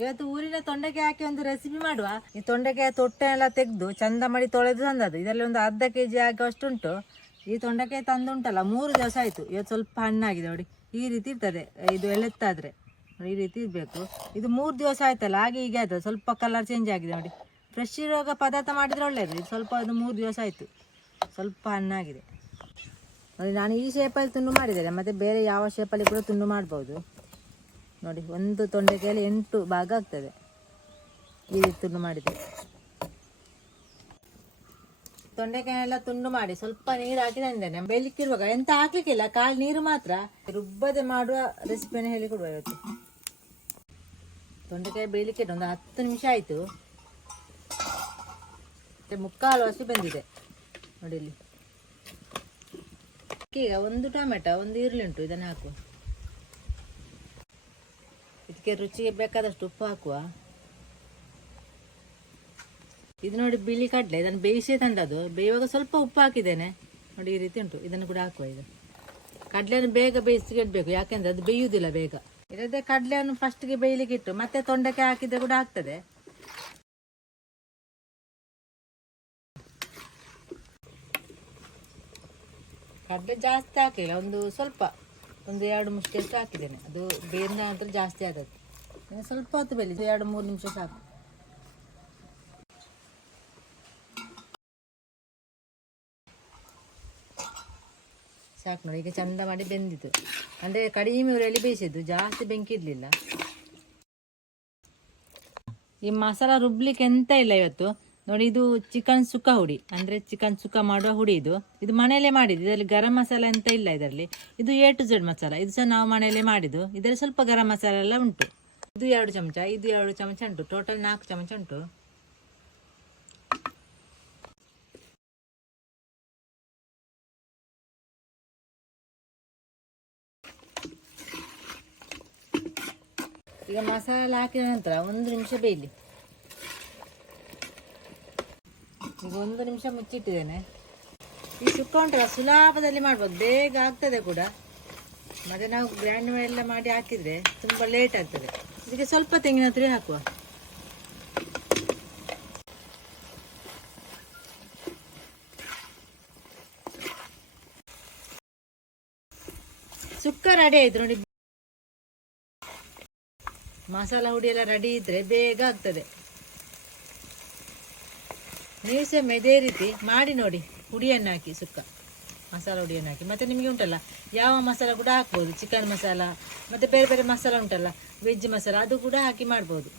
ಇವತ್ತು ಊರಿನ ತೊಂಡೆಕಾಯಿ ಹಾಕಿ ಒಂದು ರೆಸಿಪಿ ಮಾಡುವ. ಈ ತೊಂಡೆಕಾಯಿ ತೊಟ್ಟೆ ಎಲ್ಲ ತೆಗೆದು ಚಂದ ಮಾಡಿ ತೊಳೆದು ತಂದದ್ದು. ಇದರಲ್ಲಿ ಒಂದು ಅರ್ಧ kg ಆಗುವಷ್ಟುಂಟು. ಈ ತೊಂಡೆಕಾಯಿ ತಂದುಂಟಲ್ಲ 3 ದಿವಸ ಆಯಿತು. ಇವತ್ತು ಸ್ವಲ್ಪ ಹಣ್ಣಾಗಿದೆ ನೋಡಿ, ಈ ರೀತಿ ಇರ್ತದೆ. ಇದು ಎಳೆತ್ತಾದರೆ ಈ ರೀತಿ ಇರಬೇಕು. ಇದು 3 ದಿವಸ ಆಯ್ತಲ್ಲ, ಹಾಗೆ ಹೀಗೆ ಆಯ್ತದೆ. ಸ್ವಲ್ಪ ಕಲರ್ ಚೇಂಜ್ ಆಗಿದೆ ನೋಡಿ. ಫ್ರೆಶ್ ಇರುವಾಗ ಪದಾರ್ಥ ಮಾಡಿದರೆ ಒಳ್ಳೆಯದು. ಇದು ಸ್ವಲ್ಪ ಅದು 3 ದಿವಸ ಆಯಿತು, ಸ್ವಲ್ಪ ಹಣ್ಣಾಗಿದೆ ನೋಡಿ. ನಾನು ಈ ಶೇಪಲ್ಲಿ ತುಂಡು ಮಾಡಿದ್ದೇನೆ, ಮತ್ತು ಬೇರೆ ಯಾವ ಶೇಪಲ್ಲಿ ಕೂಡ ತುಂಡು ಮಾಡ್ಬೋದು ನೋಡಿ. ಒಂದು ತೊಂಡೆಕಾಯಲ್ಲಿ 8 ಭಾಗ ಆಗ್ತದೆ. ಈ ರೀತಿ ತುಂಡು ಮಾಡಿದೆ. ತೊಂಡೆಕಾಯೆಲ್ಲ ತುಂಡು ಮಾಡಿ ಸ್ವಲ್ಪ ನೀರು ಹಾಕಿ ತಂದೇನೆ. ಬೇಯಲಿಕ್ಕಿರುವಾಗ ಎಂತ ಹಾಕ್ಲಿಕ್ಕಿಲ್ಲ, ಕಾಳು ನೀರು ಮಾತ್ರ. ರುಬ್ಬದೆ ಮಾಡುವ ರೆಸಿಪಿಯನ್ನು ಹೇಳಿಕೊಡುವ ಇವತ್ತು. ತೊಂಡೆಕಾಯಿ ಬೇಯಲಿಕ್ಕೆ ಒಂದು 10 ನಿಮಿಷ ಆಯಿತು. ಮತ್ತು 3/4 ವರ್ಷ ಬೆಂದಿದೆ ನೋಡಿ ಇಲ್ಲಿ. ಈಗ ಒಂದು ಟೊಮೆಟೊ, ಒಂದು ಈರುಳ್ಳಿ ಉಂಟು, ಇದನ್ನು ಹಾಕುವ. ಇದಕ್ಕೆ ರುಚಿಗೆ ಬೇಕಾದಷ್ಟು ಉಪ್ಪು ಹಾಕುವ. ಇದು ನೋಡಿ ಬಿಳಿ ಕಡಲೆ, ಇದನ್ನು ಬೇಯಿಸಿ ತಂದದ್ದು. ಬೇಯುವಾಗ ಸ್ವಲ್ಪ ಉಪ್ಪು ಹಾಕಿದ್ದೇನೆ ನೋಡಿ, ಈ ರೀತಿ ಉಂಟು. ಇದನ್ನು ಕೂಡ ಹಾಕುವ. ಇದು ಕಡಲೆಯನ್ನು ಬೇಗ ಬೇಯಿಸಿ ಇಡಬೇಕು, ಯಾಕೆಂದ್ರೆ ಅದು ಬೇಯುವುದಿಲ್ಲ ಬೇಗ. ಇಲ್ಲದೆ ಕಡಲೆಯನ್ನು ಫಸ್ಟ್ಗೆ ಬೇಯಲಿಕ್ಕೆ ಇಟ್ಟು ಮತ್ತೆ ತೊಂಡೆಕಾಯಿ ಹಾಕಿದ್ರೆ ಕೂಡ ಆಗ್ತದೆ. ಕಡಲೆ ಜಾಸ್ತಿ ಹಾಕಿಲ್ಲ, ಒಂದು ಸ್ವಲ್ಪ, ಒಂದು 2 ಮುಷ್ಟಿಯಷ್ಟು ಹಾಕಿದ್ದೇನೆ. ಅದು ಬೇಯಿದ ನಂತರ ಜಾಸ್ತಿ ಆದದ್ದು. ಸ್ವಲ್ಪ ಹೊತ್ತು ಬೇಯಲಿ, 2-3 ನಿಮಿಷ ಸಾಕು. ಸಾಕು ನೋಡಿ, ಈಗ ಚಂದ ಮಾಡಿ ಬೆಂದಿತ್ತು. ಅಂದರೆ ಕಡಿಮೆ ಉರಿಯಲ್ಲಿ ಬೇಯಿಸಿದ್ದು, ಜಾಸ್ತಿ ಬೆಂಕಿ ಇರಲಿಲ್ಲ. ಈ ಮಸಾಲ ರುಬ್ಲಿಕ್ಕೆ ಎಂತ ಇಲ್ಲ ಇವತ್ತು ನೋಡಿ. ಇದು ಚಿಕನ್ ಸುಕ್ಕ ಹುಡಿ, ಅಂದರೆ ಚಿಕನ್ ಸುಕ್ಕ ಮಾಡುವ ಹುಡಿ. ಇದು ಮನೆಯಲ್ಲೇ ಮಾಡಿದ್ದು. ಇದರಲ್ಲಿ ಗರಂ ಮಸಾಲ ಎಂತ ಇಲ್ಲ ಇದರಲ್ಲಿ. ಇದು A to Z ಮಸಾಲ, ಇದು ಸಹ ನಾವು ಮನೆಯಲ್ಲೇ ಮಾಡಿದ್ದು. ಇದರಲ್ಲಿ ಸ್ವಲ್ಪ ಗರಂ ಮಸಾಲ ಎಲ್ಲ ಉಂಟು. ಇದು 2 ಚಮಚ, ಇದು 2 ಚಮಚ ಉಂಟು. ಟೋಟಲ್ 4 ಚಮಚ ಉಂಟು. ಈಗ ಮಸಾಲ ಹಾಕಿದ ನಂತರ 1 ನಿಮಿಷ ಬೇಯಲಿ. ಈಗ 1 ನಿಮಿಷ ಮುಚ್ಚಿಟ್ಟಿದ್ದೇನೆ. ಈ ಸುಕ್ಕ ಉಂಟಲ್ಲ ಸುಲಭದಲ್ಲಿ ಮಾಡ್ಬೋದು, ಬೇಗ ಆಗ್ತದೆ ಕೂಡ. ಮತ್ತೆ ನಾವು ಗ್ರ್ಯಾಂಡ್ ಎಲ್ಲ ಮಾಡಿ ಹಾಕಿದರೆ ತುಂಬ ಲೇಟ್ ಆಗ್ತದೆ. ಇದಕ್ಕೆ ಸ್ವಲ್ಪ ತೆಂಗಿನ ತುರಿ ಹಾಕುವ. ಸುಕ್ಕ ರೆಡಿ ಆಯ್ತು ನೋಡಿ. ಮಸಾಲ ಹುಡಿ ಎಲ್ಲ ರೆಡಿ ಇದ್ರೆ ಬೇಗ ಆಗ್ತದೆ. ನೀವು ಸಹ ಇದೇ ರೀತಿ ಮಾಡಿ ನೋಡಿ. ಹುಡಿಯನ್ನು ಹಾಕಿ, ಸುಕ್ಕ ಮಸಾಲ ಹುಡಿಯನ್ನು ಹಾಕಿ. ಮತ್ತು ನಿಮಗೆ ಉಂಟಲ್ಲ ಯಾವ ಮಸಾಲ ಕೂಡ ಹಾಕ್ಬೋದು. ಚಿಕನ್ ಮಸಾಲ ಮತ್ತು ಬೇರೆ ಬೇರೆ ಮಸಾಲ ಉಂಟಲ್ಲ, ವೆಜ್ ಮಸಾಲ, ಅದು ಕೂಡ ಹಾಕಿ ಮಾಡ್ಬೋದು.